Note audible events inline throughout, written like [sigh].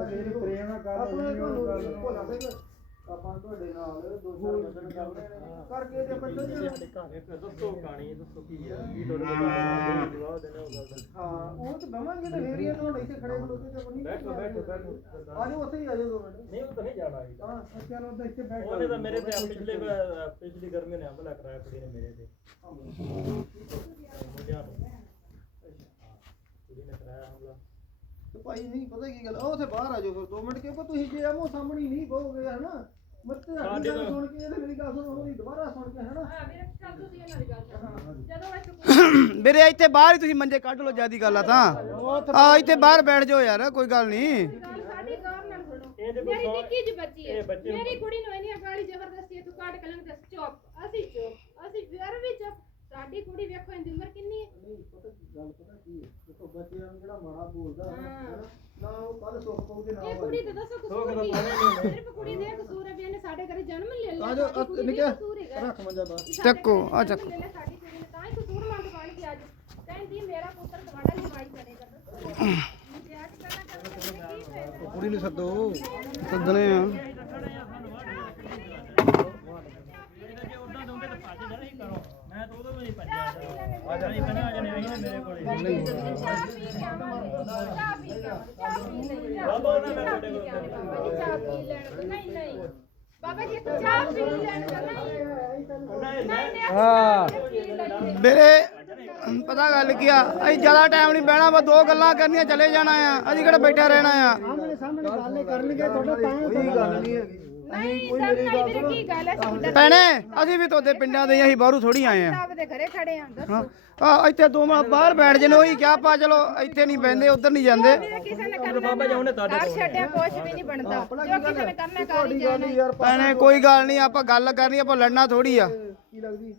ਆਪਣੇ ਤੁਹਾਨੂੰ ਭੋਲਾ ਸਿੰਘ ਆਪਾਂ ਤੁਹਾਡੇ ਨਾਲ ਦੋ ਚਾਰ ਮਦਦ ਕਰਦੇ ਨੇ ਕਰਕੇ ਤੇ ਆਪਾਂ ਚੱਲ ਜਾਣਾ ਦੱਸੋ ਕਹਾਣੀ ਦੱਸੋ ਕੀ ਹੈ ਕੀ ਤੁਹਾਡੇ ਕੋਲ ਜਵਾਬ ਦੇਣਾ ਉਹ ਗੱਲ ਦਾ ਹਾਂ ਉਹ ਤੇ ਬਵਾਂਗੇ ਤੇ ਫੇਰ ਹੀ ਇਹਨੂੰ ਹੁਣ ਇੱਥੇ ਖੜੇ ਖਲੋਤੇ ਤੇ ਆਪਣੀ ਬੈਠੋ ਬੈਠੋ ਬੈਠੋ ਆ ਉੱਥੇ ਹੀ ਆ ਦੋ ਮਿੰਟ ਨਹੀਂ ਉਹ ਤਾਂ ਨਹੀਂ ਜਾਣਾ ਹੈਗਾ। ਹਾਂ ਸੱਚਿਆ ਨੂੰ ਇੱਥੇ ਬੈਠ ਉਹਨੇ ਤਾਂ ਮੇਰੇ ਤੇ ਪਿਛਲੇ ਪਿਛਲੀ ਗਰਮੀ ਨੇ ਹਮਲਾ ਕਰਾਇਆ ਕੁੜੀ ਨੇ ਮੇਰੇ ਤੇ ਮੁੰਡਿਆਂ ਨੂੰ ਹਾਂ, ਕੁੜੀ ਨੇ ਕਰਾਇਆ ਹਮਲਾ ਤੇ ਭਾਈ ਨਹੀਂ ਪਤਾ ਕੀ ਗੱਲ ਉਹ ਉੱਥੇ ਬਾਹਰ ਆ ਜਾਓ ਫਿਰ ਦੋ ਮਿੰਟ ਕਿਉਂਕਿ ਤੁਸੀਂ ਜੇ ਆਮੋ ਸਾਹਮਣੇ ਹੀ ਨਹੀਂ ਬਹੋਗੇ ਹਨਾ? ਮੱਤੇ ਸਾਡੇ ਸਾਡੀ ਗੱਲ ਤਾਂ- ਸੁਣ ਕੇ ਇਹਦੇ ਮੇਰੀ ਗੱਲ ਸੁਣੋ ਉਹਦੀ ਦੁਬਾਰਾ ਸੁਣ ਕੇ ਹਨਾ? [coughs] ਵੀਰੇ ਇੱਥੇ ਬਾਹਰ ਹੀ ਤੁਸੀਂ ਮੰਜੇ ਕੱਢ ਲਓ ਜਿਆਦੀ ਗੱਲ ਆ ਤਾਂ। ਆ ਇੱਥੇ ਬਾਹਰ ਬੈਠ ਜਾਓ ਯਾਰ ਕੋਈ ਗੱਲ ਨਹੀਂ। ਸਾਡੀ ਗੌਰ ਨਾਲ ਸੁਣੋ। ਇਹ ਜੇ ਮੇਰੀ ਕੋਈ ਨਿੱਕੀ ਜਿਹੀ ਬੱਚੀ ਹੈ। ਇਹ ਬੱਚੇ ਨੂੰ- ਮੇਰੀ ਕੁੜੀ ਨੂੰ ਇੰਨੀ ਗਾਲੀ ਜ਼ਬਰਦਸਤੀ ਹੈ, ਤੂੰ ਕੱਢ ਕਲੰਗ ਦੱਸ ਚੁੱਪ ਅਸੀਂ ਚੁੱਪ ਅਸੀਂ ਫਿਰ ਵੀ ਚੁੱਪ। ਸਾਡੀ ਕੁੜੀ ਵੇਖੋ ਇਹਦੀ ਉਮਰ ਕਿੰਨੀ ਹੈ? ਨਹੀਂ ਪਤਾ ਕੀ ਗੱਲ ਪਤਾ ਕੀ ਹੈ? ਬੱਚਿਆਂ ਨੂੰ ਜਿਹੜਾ ਮਾੜਾ ਬੋਲਦਾ ਹੈ। ਹਨਾ, ਨਾ ਉਹ ਕੱਲ ਸੁੱਖ ਪਊ ਤੇ ਨਾ ਇਹ ਕੁੜੀ ਤੇ ਦੱਸੋ ਕਸੂਰ ਕੀ ਹੈ? ਸਿਰਫ ਕੁੜੀ ਦੇ ਕਸੂਰ ਹੈ ਵੀ ਇਹਨੇ ਸਾਡੇ ਘਰੇ ਜਨਮ ਲੈ ਲਿਆ ਆ ਜਾਓ ਸਾਡੀ ਕੁੜੀ ਨਿਕਿਆ ਦਾ ਕਸੂਰ ਹੈਗਾ ਰੱਖ ਮੰਜਾ ਬਾਹਰ। ਚੱਕੋ, ਆ ਚੱਕੋ। ਸਾਡੀ ਕੁੜੀ ਨੇ ਤਾਂ ਹੀ ਕਸੂਰ ਮੰਗ ਬਣ ਕੇ ਅੱਜ। ਕਹਿੰਦੀ ਮੇਰਾ ਪੁੱਤਰ ਤੁਹਾਡਾ ਨਿਭਾਈ ਕਰੇਗਾ ਜੇ ਅੱਜ ਕੱਲ੍ਹ ਕਰਦੇ। ਕੀ ਫਾਇਦਾ ਕੁੜੀ ਨੂੰ ਸੱਦੋ। ਸੱਦਣੇ ਆ। ਬਾਬਾ ਉਹਨਾਂ ਨੇ ਚਾਹ ਪੀ ਕੇ ਆਵਾਂਗੇ, ਬਾਬਾ ਜੀ ਚਾਹ ਪੀ ਲੈਣ ਦਿਓ। ਨਹੀਂ ਨਹੀਂ ਬਾਬਾ ਜੀ ਇੱਕ ਚਾਹ ਪੀ ਲੈਣ ਦਿਓ, ਨਹੀਂ ਨਹੀਂ ਨਹੀਂ ਹਾਂ। ਚਾਹ ਪੀ ਲਈਏ। ਵੀਰੇ ਪਤਾ ਗੱਲ ਕੀ ਆ ਅਸੀਂ ਜ਼ਿਆਦਾ ਟਾਈਮ ਨਹੀਂ ਬਹਿਣਾ ਬਸ ਦੋ ਗੱਲਾਂ ਕਰਨੀਆਂ ਚਲੇ ਜਾਣਾ ਆ ਅਸੀਂ ਕਿਹੜਾ ਬੈਠਾ ਰਹਿਣਾ ਆ ਸਾਹਮਣੇ ਸਾਹਮਣੇ ਗੱਲ ਕਰਨਗੇ ਤੁਹਾਡਾ ਤਾਂ ਕੋਈ ਗੱਲ ਨਹੀਂ ਹੈਗੀ ਨਹੀਂ ਤਾਂ ਨਹੀਂ ਵੀਰੇ ਕੀ ਗੱਲ ਹੈ? ਸਾਡਾ ਭੈਣੇ ਅਸੀਂ ਵੀ ਤੁਹਾਡੇ ਪਿੰਡਾਂ ਦੇ ਹੀ, ਅਸੀਂ ਬਾਹਰੋਂ ਥੋੜੀ ਆਏ ਆ। ਸਾਹਿਬ ਦੇ ਘਰੇ ਖੜੇ ਆਂ ਦੱਸੋ। ਹਾਂ ਆ ਇੱਥੇ ਦੋ ਮਿੰਟ ਬਾਹਰ ਬੈਠ ਜਨੇ ਉਹੀ ਕਿਹਾ ਪਾ ਚਲੋ ਇੱਥੇ ਨਹੀਂ ਬਹਿੰਦੇ ਉੱਧਰ ਨਹੀਂ ਜਾਂਦੇ। ਵੀਰੇ ਕਿਸੇ ਨੇ ਕਰਨਾ ਬਾਬਾ ਜੀ ਉਹਨੇ ਤੁਹਾਡੇ ਕੋਲ ਛੱਡਿਆ ਕੁਝ ਵੀ ਨਹੀਂ ਬਣਦਾ। ਜੋ ਕਿਸੇ ਨੇ ਕਰਨਾ ਕਰ ਹੀ ਜਾਣਾ। ਯਾਰ ਭੈਣੇ ਕੋਈ ਗੱਲ ਨਹੀਂ ਆਪਾਂ ਗੱਲ ਕਰਨੀ ਆਪਾਂ ਲੜਨਾ ਥੋੜੀ ਆ। ਕੀ ਲੱਗਦੀ?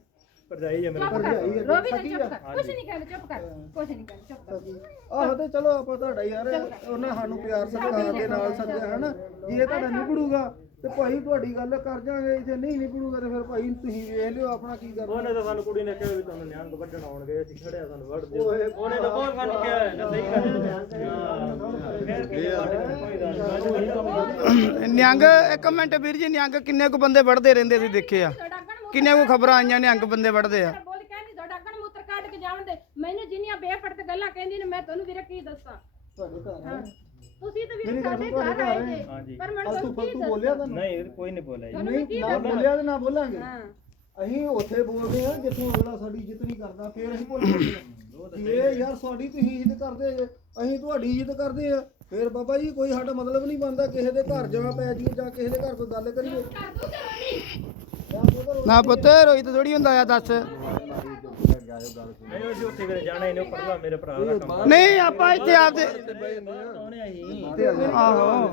ਭਰਜਾਈ ਹੈ ਮੇਰੇ ਚੁੱਪ ਕਰ ਰੋਵੀ ਨਾ ਚੁੱਪ ਕਰ। ਕੁਝ ਨਹੀਂ ਕਹਿੰਦੇ ਚੁੱਪ ਕਰ। ਕੁਝ ਨਹੀਂ ਕਹਿੰਦੇ ਚੁੱਪ ਕਰ। ਆਹੋ ਤੇ ਚਲੋ ਆਪਾਂ ਤੁਹਾਡਾ ਯਾਰ ਉਹਨਾਂ ਸਾਨੂੰ ਪਿਆਰ ਸਤਿਕਾਰ ਦੇ ਨਾਲ ਸੱਦਿਆ ਹਨਾ? ਜੇ ਤੁਹਾਡਾ ਨਿਭੜੂਗਾ ਤੇ ਭਾਈ ਤੁਹਾਡੀ ਗੱਲ ਕਰ ਜਾਾਂਗੇ ਜੇ ਨਹੀਂ ਨਿਭੜੂਗਾ ਤੇ ਫਿਰ ਭਾਈ ਤੁਸੀਂ ਵੇਖ ਲਿਓ ਆਪਣਾ ਕੀ ਕਰਨਾ। ਉਹਨੇ ਤਾਂ ਸਾਨੂੰ ਕੁੜੀ ਨੇ ਕਿਹਾ ਵੀ ਤੁਹਾਨੂੰ ਨਿਹੰਗ ਵੱਢਣ ਆਉਣਗੇ ਅਸੀਂ ਖੜਿਆ ਸਾਨੂੰ ਵੱਢ ਦਿਓ। ਉਹਨੇ ਤਾਂ ਬਹੁਤ ਸਾਨੂੰ ਕਿਹਾ ਹੈ ਨਾ ਸਹੀ ਗੱਲ ਹੈ। ਫਿਰ ਕੀ ਕੋਈ ਗੱਲ ਨਹੀਂ। ਨਿਹੰਗ ਇੱਕ ਮਿੰਟ ਵੀਰ ਜੀ ਨਿਹੰਗ ਕਿੰਨੇ ਕੁ ਬੰਦੇ ਵੜਦੇ ਰਹਿੰਦੇ ਸੀ ਦੇਖੇ ਆ? ਕਿੰਨੇ ਕੁ ਖਬਰਾਂ ਆਈਆਂ ਨਿਹੰਗ ਬੰਦੇ ਵੜਦੇ ਆ। ਬੋਲ ਕਹਿੰਦੀ ਤੁਹਾਡਾ ਅੱਗਣ ਮੂਤਰ ਕੱਢ ਕੇ ਜਾਵਣ ਦੇ ਮੈਨੂੰ ਜਿੰਨੀਆਂ ਬੇਫੜਤ ਗੱਲਾਂ ਕਹਿੰਦੀ ਨੇ ਮੈਂ ਤੁਹਾਨੂੰ ਵੀਰੇ ਕੀ ਦੱਸਾਂ? ਤੁਹਾਡੇ ਘਰ ਹਾਂ। ਤੁਸੀਂ ਤਾਂ ਵੀਰੇ ਸਾਡੇ ਘਰ ਆਏ ਹੈ। ਜੇ। ਹਾਂਜੀ। ਪਰ ਮੈਂ ਫਾਲਤੂ ਕੀ ਫਾਲਤੂ ਬੋਲਿਆ ਤਾਂ ਨਹੀਂ ਕੋਈ ਨਹੀਂ ਬੋਲਿਆ ਜੀ। ਤੁਹਾਨੂੰ ਨਹੀਂ ਕੀ ਨਾ ਦੱਸਾਂ? ਬੋਲਿਆ ਤੇ ਨਾ ਬੋਲਾਂਗੇ। ਹਾਂ। ਅਸੀਂ ਉੱਥੇ ਬੋਲਦੇ ਆ ਜਿੱਥੋਂ ਅਗਲਾ ਸਾਡੀ ਇੱਜ਼ਤ ਨਹੀਂ ਕਰਦਾ ਫਿਰ ਅਸੀਂ ਯਾਰ ਸਾਡੀ ਤੁਸੀਂ ਇੱਜ਼ਤ ਕਰਦੇ ਜੇ ਅਸੀਂ ਤੁਹਾਡੀ ਇੱਜ਼ਤ ਕਰਦੇ ਆ ਫਿਰ ਬਾਬਾ ਜੀ ਕੋਈ ਸਾਡਾ ਮਤਲਬ ਨਹੀਂ ਬਣਦਾ ਕਿਸੇ ਦੇ ਘਰ ਜਾ ਪੈ ਜੀ ਜਾਂ ਕਿਸੇ ਦੇ ਘਰ ਕੋਈ ਗੱਲ ਕਰੀਏ। ਕਰ ਦੂੰ ਕਰਨੀ ਨਾ ਪੁੱਤ ਰੋਈ ਤਾਂ ਥੋੜੀ ਹੁੰਦਾ ਆ ਦੱਸ। ਨਹੀਂ ਅਸੀਂ ਉੱਥੇ ਕਿਤੇ ਜਾਣਾ ਹੀ ਨਹੀਂ ਪਰਲਾ ਮੇਰੇ ਭਰਾ ਦਾ ਕੰਮ। ਨਹੀਂ ਆਪਾਂ ਇੱਥੇ ਆਪਦੇ ਸੋਹਣੇ ਆਹੋ।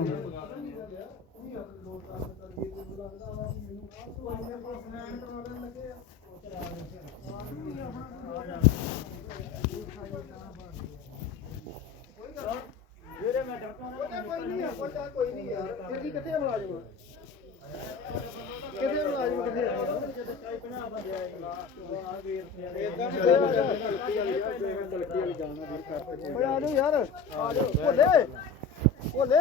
ਕੋਈ ਨਹੀਂ ਕੋਈ ਯਾਰ ਕਿੱਥੇ ਕਿੱਥੇ ਮੁਲਾਜ਼ਮ ਕਿੱਥੇ ਓਏ ਆ ਯਾਰ ਭੋਲੇ ਭੋਲੇ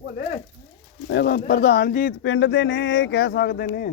ਭੋਲੇ ਇਹ ਤਾਂ ਪ੍ਰਧਾਨ ਜੀ ਪਿੰਡ ਦੇ ਨੇ, ਇਹ ਕਹਿ ਸਕਦੇ ਨੇ।